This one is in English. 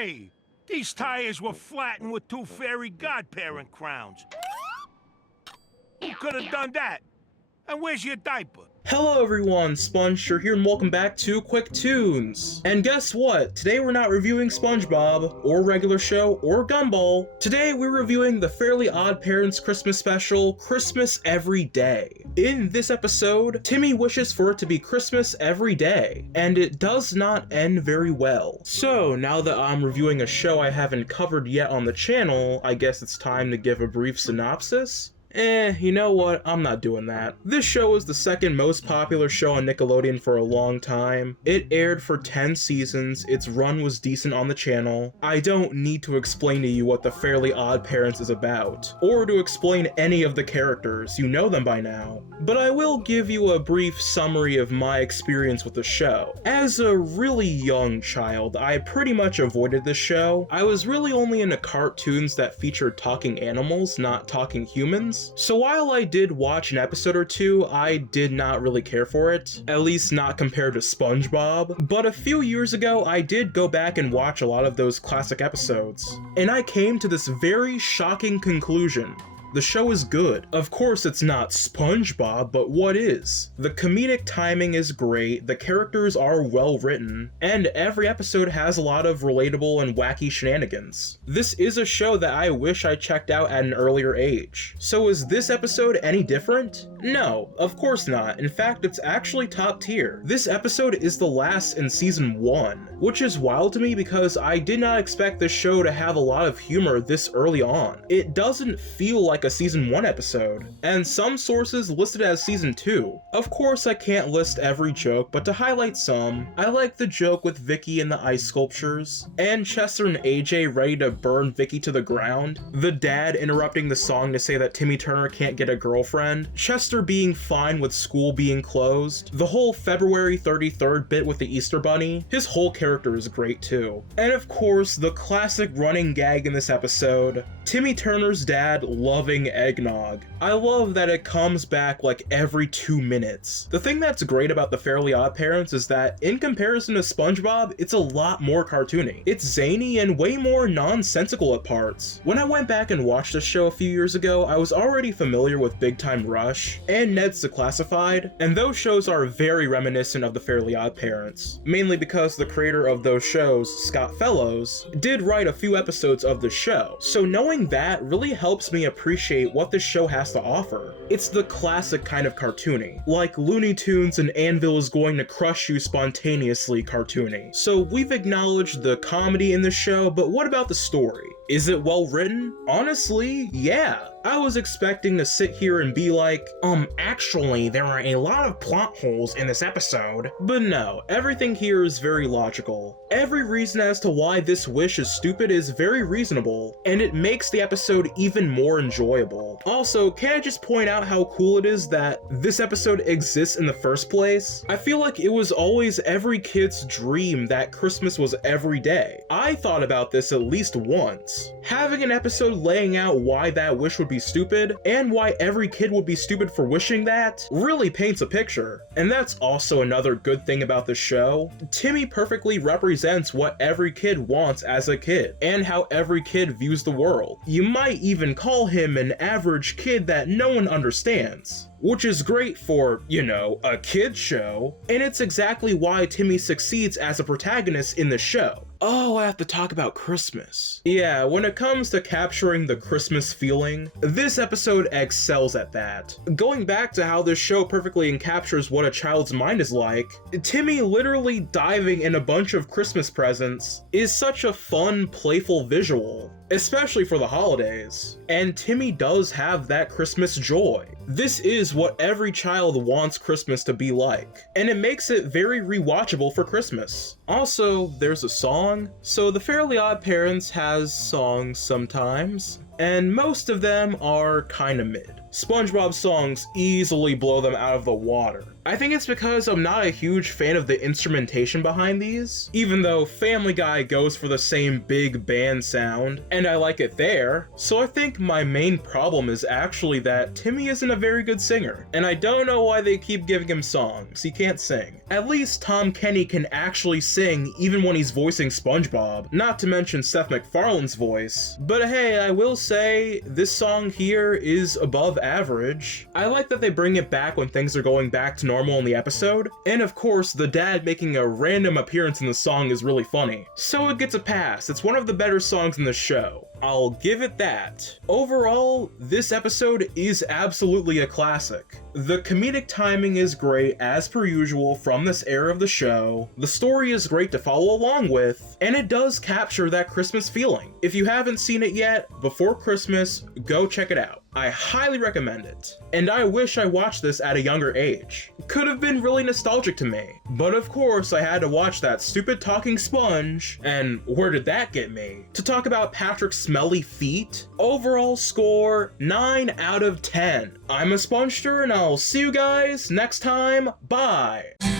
Hey, these tires were flattened with 2 fairy godparent crowns. Who could have done that? And where's your diaper? Hello everyone, spongestur here and welcome back to QUICKTOONS. And guess what? Today we're not reviewing SpongeBob, or Regular Show, or Gumball. Today we're reviewing the Fairly OddParents Christmas special, Christmas Every Day. In this episode, Timmy wishes for it to be Christmas every day, and it does not end very well. So now that I'm reviewing a show I haven't covered yet on the channel, I guess it's time to give a brief synopsis? You know what? I'm not doing that. This show is the second most popular show on Nickelodeon for a long time. It aired for 10 seasons, its run was decent on the channel. I don't need to explain to you what the Fairly OddParents is about, or to explain any of the characters, you know them by now. But I will give you a brief summary of my experience with the show. As a really young child, I pretty much avoided this show. I was really only into cartoons that featured talking animals, not talking humans. So while I did watch an episode or two, I did not really care for it, at least not compared to SpongeBob. But a few years ago, I did go back and watch a lot of those classic episodes, and I came to this very shocking conclusion. The show is good. Of course it's not SpongeBob, but what is? The comedic timing is great, the characters are well written, and every episode has a lot of relatable and wacky shenanigans. This is a show that I wish I checked out at an earlier age. So is this episode any different? No, of course not. In fact, it's actually top tier. This episode is the last in season 1, which is wild to me because I did not expect this show to have a lot of humor this early on. It doesn't feel like a season 1 episode, and some sources list it as season 2. Of course I can't list every joke, but to highlight some, I like the joke with Vicky and the ice sculptures, and Chester and AJ ready to burn Vicky to the ground, the dad interrupting the song to say that Timmy Turner can't get a girlfriend, Chester being fine with school being closed, the whole February 33rd bit with the Easter Bunny. His whole character is great too. And of course, the classic running gag in this episode, Timmy Turner's dad loving eggnog. I love that it comes back like every 2 minutes. The thing that's great about the Fairly OddParents is that in comparison to SpongeBob, it's a lot more cartoony. It's zany and way more nonsensical at parts. When I went back and watched this show a few years ago, I was already familiar with Big Time Rush and Ned's Declassified, and those shows are very reminiscent of the Fairly OddParents, mainly because the creator of those shows, Scott Fellows, did write a few episodes of the show. So knowing that really helps me appreciate what this show has to offer. It's the classic kind of cartoony, like Looney Tunes and Anvil is going to crush you spontaneously cartoony. So we've acknowledged the comedy in the show, but what about the story? Is it well written? Honestly, yeah. I was expecting to sit here and be like, actually, there are a lot of plot holes in this episode. But no, everything here is very logical. Every reason as to why this wish is stupid is very reasonable, and it makes the episode even more enjoyable. Also, can I just point out how cool it is that this episode exists in the first place? I feel like it was always every kid's dream that Christmas was every day. I thought about this at least once. Having an episode laying out why that wish would be stupid, and why every kid would be stupid for wishing that, really paints a picture. And that's also another good thing about the show. Timmy perfectly represents what every kid wants as a kid, and how every kid views the world. You might even call him an average kid that no one understands, which is great for, you know, a kid's show, and it's exactly why Timmy succeeds as a protagonist in the show. Oh, I have to talk about Christmas. Yeah, when it comes to capturing the Christmas feeling, this episode excels at that. Going back to how this show perfectly encaptures what a child's mind is like, Timmy literally diving in a bunch of Christmas presents is such a fun, playful visual, especially for the holidays. And Timmy does have that Christmas joy. This is what every child wants Christmas to be like, and it makes it very rewatchable for Christmas. Also, there's a song. So the Fairly OddParents has songs sometimes, and most of them are kinda mid. SpongeBob songs easily blow them out of the water. I think it's because I'm not a huge fan of the instrumentation behind these, even though Family Guy goes for the same big band sound, and I like it there. So I think my main problem is actually that Timmy isn't a very good singer, and I don't know why they keep giving him songs. He can't sing. At least Tom Kenny can actually sing even when he's voicing SpongeBob, not to mention Seth MacFarlane's voice. But hey, I will say, this song here is above average. I like that they bring it back when things are going back to normal in the episode, and of course the dad making a random appearance in the song is really funny. So it gets a pass. It's one of the better songs in the show. I'll give it that. Overall, this episode is absolutely a classic. The comedic timing is great as per usual from this era of the show, the story is great to follow along with, and it does capture that Christmas feeling. If you haven't seen it yet, before Christmas, go check it out. I highly recommend it. And I wish I watched this at a younger age. Could have been really nostalgic to me. But of course I had to watch that stupid talking sponge, and where did that get me? To talk about Patrick's smelly feet? Overall score, 9 out of 10. I'm a Spongester and I'll see you guys next time. Bye!